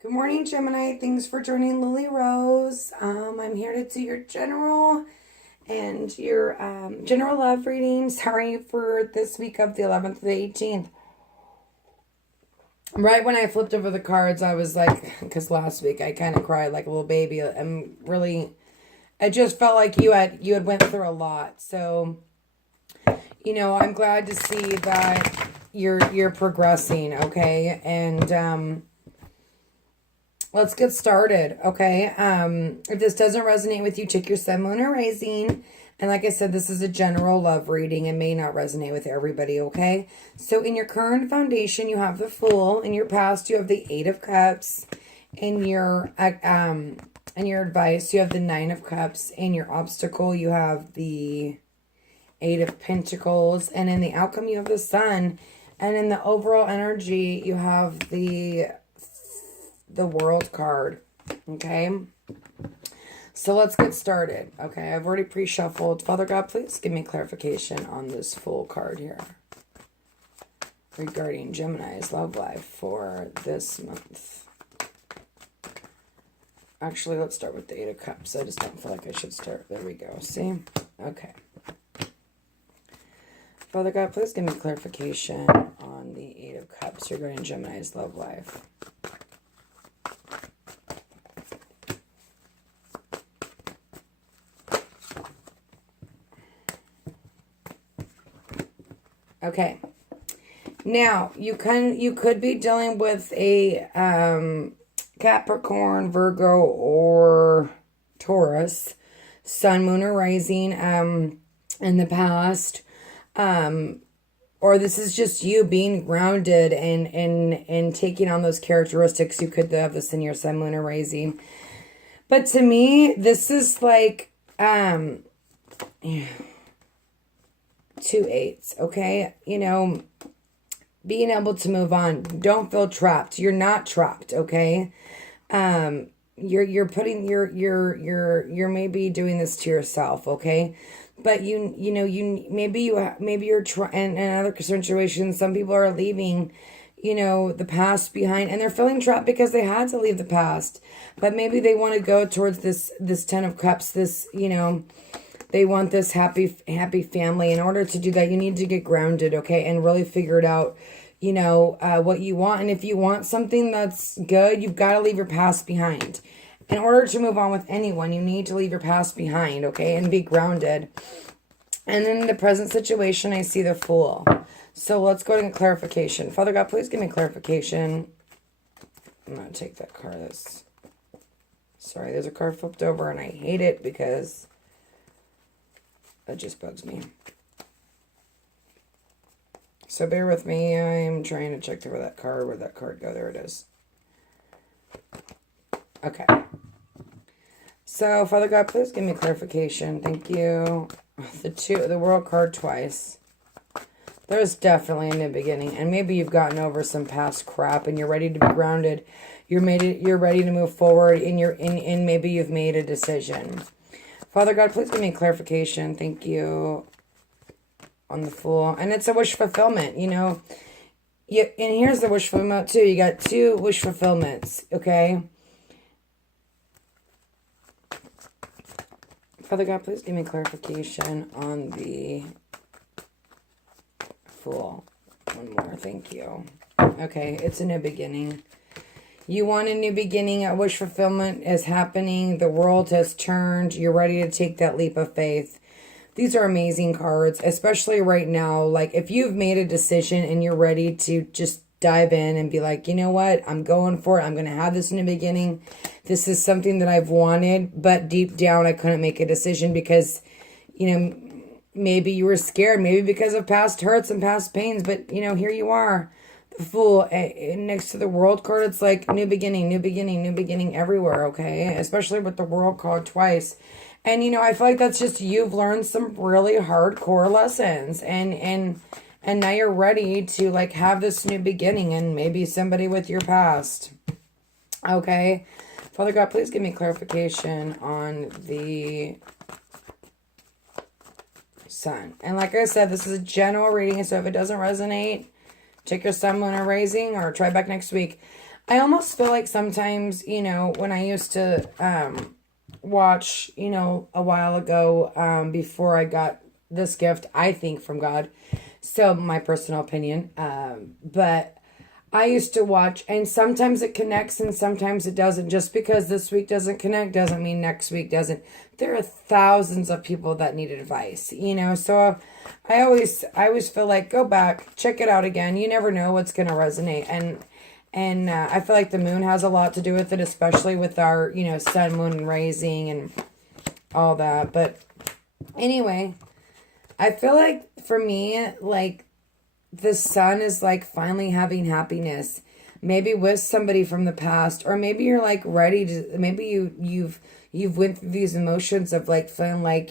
Good morning, Gemini. Thanks for joining Lily Rose. I'm here to do your general and your general love reading. Sorry for this week of the 11th to the 18th. Right when I flipped over the cards, I was like, because last week I kind of cried like a little baby. I just felt like you had went through a lot. So, I'm glad to see that you're progressing, okay? And let's get started, okay? If this doesn't resonate with you, check your sun, moon, or rising. And like I said, this is a general love reading. It may not resonate with everybody, okay? So in your current foundation, you have the Fool. In your past, you have the Eight of Cups. In your advice, you have the Nine of Cups. In your obstacle, you have the Eight of Pentacles. And in the outcome, you have the Sun. And in the overall energy, you have the World card, okay? So let's get started, okay? I've already pre-shuffled. Father God, please give me clarification on this Fool card here regarding Gemini's love life for this month. Actually, let's start with the Eight of Cups. I just don't feel like I should start. There we go. See? Okay. Father God, please give me clarification on the Eight of Cups regarding Gemini's love life. Okay. Now, you could be dealing with a Capricorn, Virgo, or Taurus, Sun, Moon, or Rising in the past. Or this is just you being grounded and taking on those characteristics. You could have this in your Sun, Moon, or Rising. But to me, this is like two eights, okay? Being able to move on. Don't feel trapped. You're not trapped, okay? You're putting you're maybe doing this to yourself, okay? But maybe you're trying, and in other situations, some people are leaving the past behind, and they're feeling trapped because they had to leave the past. But maybe they want to go towards this Ten of Cups, they want this happy family. In order to do that, you need to get grounded, okay? And really figure it out, what you want. And if you want something that's good, you've got to leave your past behind. In order to move on with anyone, you need to leave your past behind, okay? And be grounded. And in the present situation, I see the Fool. So let's go to clarification. Father God, please give me clarification. I'm going to take that card. Sorry, there's a card flipped over, and I hate it because that just bugs me. So bear with me. I'm trying to check through that card. Where'd that card go? There it is. Okay. So, Father God, please give me clarification. Thank you. The World card twice. There's definitely a new beginning. And maybe you've gotten over some past crap and you're ready to be grounded. You're ready to move forward, and maybe you've made a decision. Father God, please give me clarification. Thank you. On the Fool. And it's a wish fulfillment, and here's the wish fulfillment too. You got two wish fulfillments, okay? Father God, please give me clarification on the Fool. One more, thank you. Okay, it's a new beginning. You want a new beginning. A wish fulfillment is happening. The world has turned. You're ready to take that leap of faith. These are amazing cards, especially right now. Like, if you've made a decision and you're ready to just dive in and be like, you know what? I'm going for it. I'm going to have this new beginning. This is something that I've wanted, but deep down I couldn't make a decision because, maybe you were scared. Maybe because of past hurts and past pains. But, here you are. The Fool, next to the World card, it's like new beginning, new beginning, new beginning everywhere, okay? Especially with the World card twice. And, I feel like that's just you've learned some really hardcore lessons. And now you're ready to, like, have this new beginning and maybe somebody with your past. Okay? Father God, please give me clarification on the Sun. And like I said, this is a general reading, so if it doesn't resonate, check your sun, moon, or rising, or try back next week. I almost feel like sometimes, when I used to watch, a while ago, before I got this gift, I think from God. So my personal opinion. But I used to watch, and sometimes it connects and sometimes it doesn't. Just because this week doesn't connect doesn't mean next week doesn't. There are thousands of people that need advice, so I always feel like, go back, check it out again. You never know what's going to resonate. And I feel like the moon has a lot to do with it, especially with our, sun, moon, and rising and all that. But anyway, I feel like for me, like, the sun is like finally having happiness, maybe with somebody from the past, or maybe you're like ready to, maybe you've went through these emotions of like feeling like,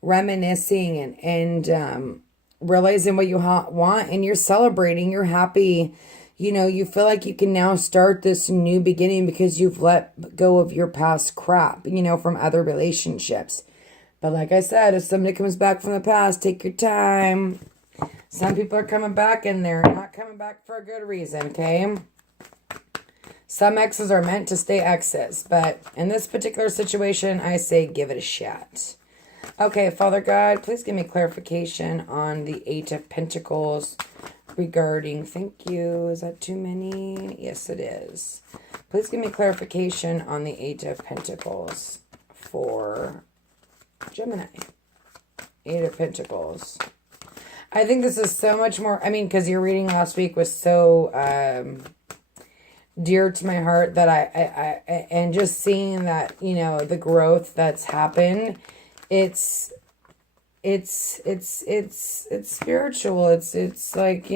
reminiscing and realizing what you want, and you're celebrating, you're happy. You feel like you can now start this new beginning because you've let go of your past crap, from other relationships. But like I said, if somebody comes back from the past, take your time. Some people are coming back and they're not coming back for a good reason, okay? Some exes are meant to stay exes, but in this particular situation, I say give it a shot. Okay, Father God, please give me clarification on the Eight of Pentacles regarding, thank you, is that too many? Yes, it is. Please give me clarification on the Eight of Pentacles for Gemini. Eight of Pentacles. I think this is so much more, because your reading last week was so dear to my heart that I and just seeing that, the growth that's happened, it's spiritual. It's like,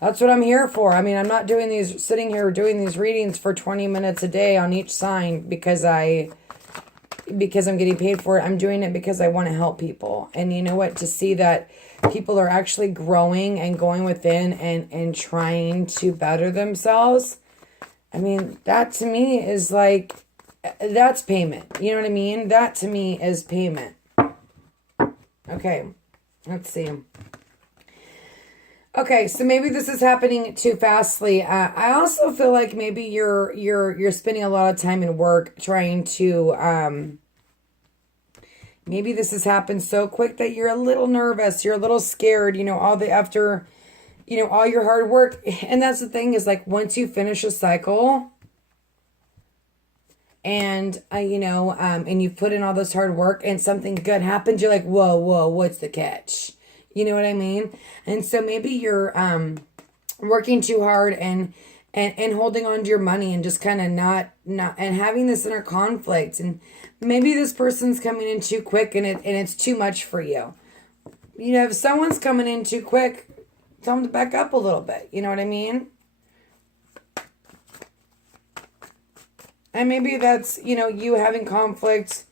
that's what I'm here for. I'm not sitting here doing these readings for 20 minutes a day on each sign because I'm getting paid for it. I'm doing it because I want to help people. And you know what? To see that people are actually growing and going within and trying to better themselves. That to me is like, that's payment. You know what I mean? That to me is payment. Okay. Let's see. Okay, so maybe this is happening too fastly. I also feel like maybe you're spending a lot of time in work trying to maybe this has happened so quick that you're a little nervous, you're a little scared, all your hard work. And that's the thing is, like, once you finish a cycle and and you've put in all this hard work and something good happens, you're like, whoa, what's the catch? You know what I mean? And so maybe you're working too hard and holding on to your money and just kind of not and having this inner conflict, and maybe this person's coming in too quick and it's too much for you. If someone's coming in too quick, tell them to back up a little bit. You know what I mean? And maybe that's, you having conflict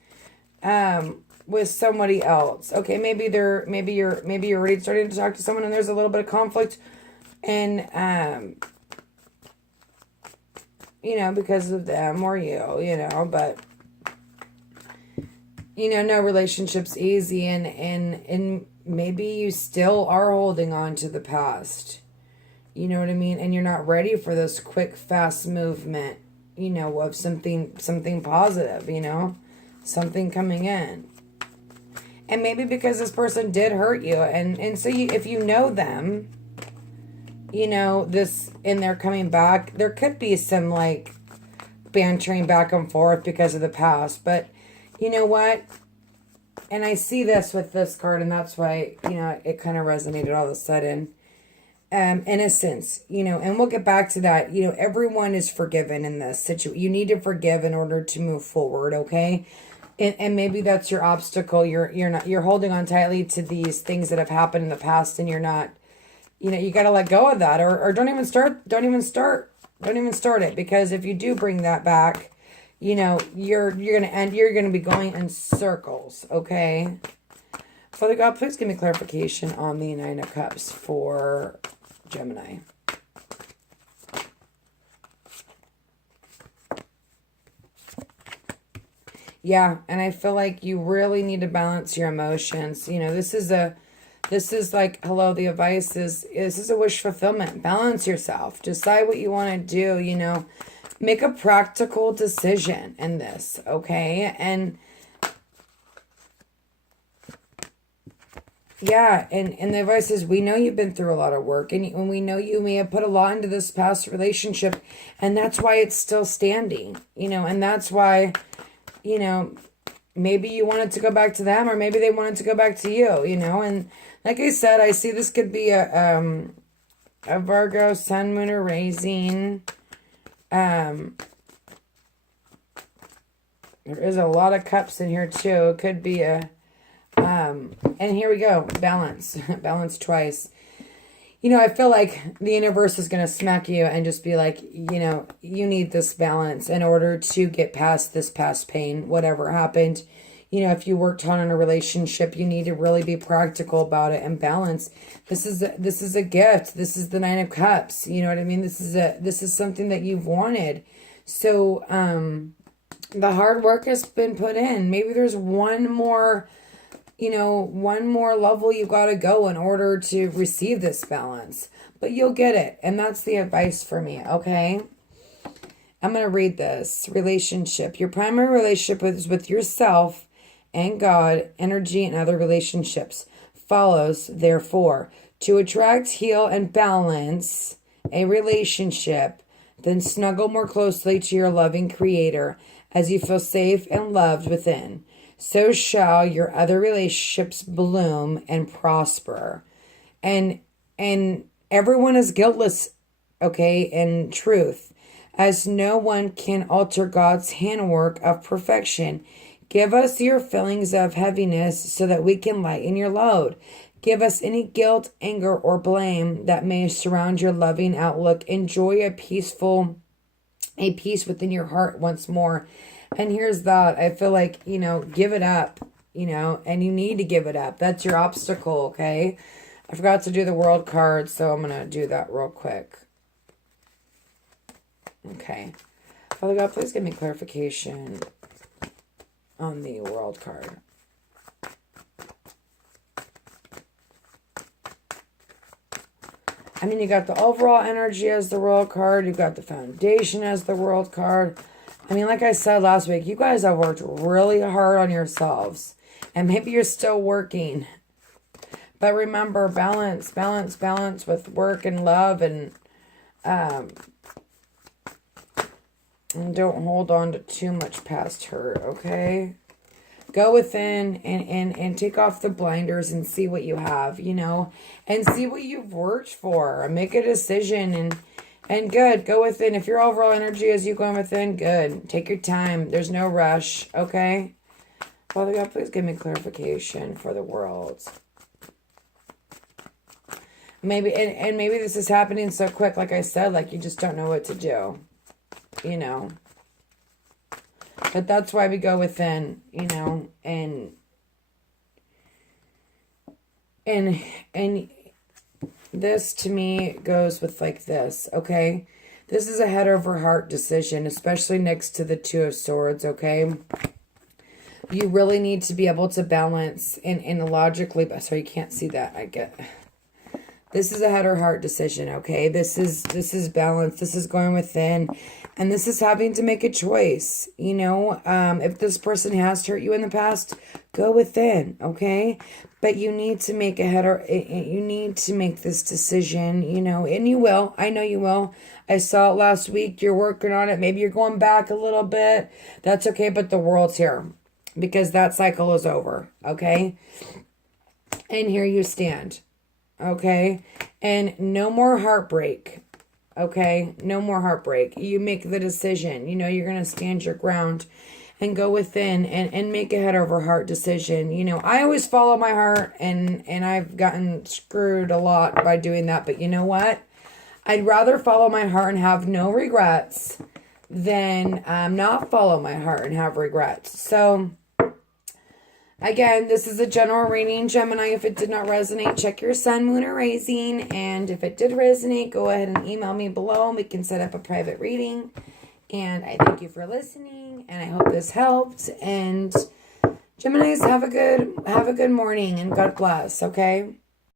with somebody else. Okay, maybe you're already starting to talk to someone and there's a little bit of conflict, and because of them or you, but no relationship's easy, and maybe you still are holding on to the past. You know what I mean? And you're not ready for this quick, fast movement, of something positive, something coming in. And maybe because this person did hurt you, and so if you know them, this, and they're coming back, there could be some like bantering back and forth because of the past. But you know what? And I see this with this card, and that's why, it kind of resonated all of a sudden. Innocence, and we'll get back to that. Everyone is forgiven in this situation. You need to forgive in order to move forward, okay? And maybe that's your obstacle. You're holding on tightly to these things that have happened in the past, and you're not, you got to let go of that, or don't even start it, because if you do bring that back, you're going to be going in circles, okay? Father God, please give me clarification on the Nine of Cups for Gemini. Yeah, and I feel like you really need to balance your emotions. This is a This is like, hello, the advice is, this is a wish fulfillment. Balance yourself. Decide what you want to do, you know. Make a practical decision in this, okay? And yeah, and the advice is, we know you've been through a lot of work, and we know you may have put a lot into this past relationship, and that's why it's still standing, you know, and that's why, you know, maybe you wanted to go back to them, or maybe they wanted to go back to you, you know, and like I said, I see this could be a Virgo, Sun, Moon, or Rising. There is a lot of cups in here too. It could be a, and here we go, balance, balance twice. You know, I feel like the universe is going to smack you and just be like, you know, you need this balance in order to get past this past pain, whatever happened. You know, if you worked hard on a relationship, you need to really be practical about it and balance. This is a gift. This is the Nine of Cups. You know what I mean? This is something that you've wanted. So, the hard work has been put in. Maybe there's one more, you know, one more level you got to go in order to receive this balance. But you'll get it. And that's the advice for me, okay? I'm going to read this. Relationship. Your primary relationship is with yourself and God, energy, and other relationships. Follows, therefore, to attract, heal, and balance a relationship, then snuggle more closely to your loving Creator as you feel safe and loved within. So shall your other relationships bloom and prosper. And everyone is guiltless, okay, in truth, as no one can alter God's handwork of perfection. Give us your feelings of heaviness so that we can lighten your load. Give us any guilt, anger, or blame that may surround your loving outlook. Enjoy a peace within your heart once more. And here's that. I feel like, you know, give it up, you know, and you need to give it up. That's your obstacle, okay? I forgot to do the world card, so I'm going to do that real quick. Okay. Father God, please give me clarification on the world card. I mean, you got the overall energy as the world card. You got the foundation as the world card. I mean, like I said last week, you guys have worked really hard on yourselves. And maybe you're still working. But remember, balance with work and love. And don't hold on to too much past hurt, okay? Go within and take off the blinders and see what you have, you know, and see what you've worked for. Make a decision and good. Go within. If your overall energy is you going within, good. Take your time. There's no rush, okay? Father God, please give me clarification for the world. Maybe, and maybe this is happening so quick, like I said, like you just don't know what to do, you know. But that's why we go within, you know, and this to me goes with like this, okay? This is a head over heart decision, especially next to the Two of Swords, okay? You really need to be able to balance and logically, sorry, you can't see that, I get. This is a head or heart decision, okay? This is balance. This is going within. And this is having to make a choice. You know, if this person has hurt you in the past, go within, okay? But you need to make you need to make this decision, you know, and you will. I know you will. I saw it last week. You're working on it. Maybe you're going back a little bit. That's okay, but the world's here because that cycle is over, okay? And here you stand. Okay, and no more heartbreak. Okay, no more heartbreak. You make the decision. You know, you're going to stand your ground and go within and make a head over heart decision. You know, I always follow my heart and I've gotten screwed a lot by doing that. But you know what? I'd rather follow my heart and have no regrets than not follow my heart and have regrets. So again, this is a general reading, Gemini. If it did not resonate, check your sun, moon, or rising. And if it did resonate, go ahead and email me below and we can set up a private reading. And I thank you for listening. And I hope this helped. And Geminis, have a good morning and God bless, okay?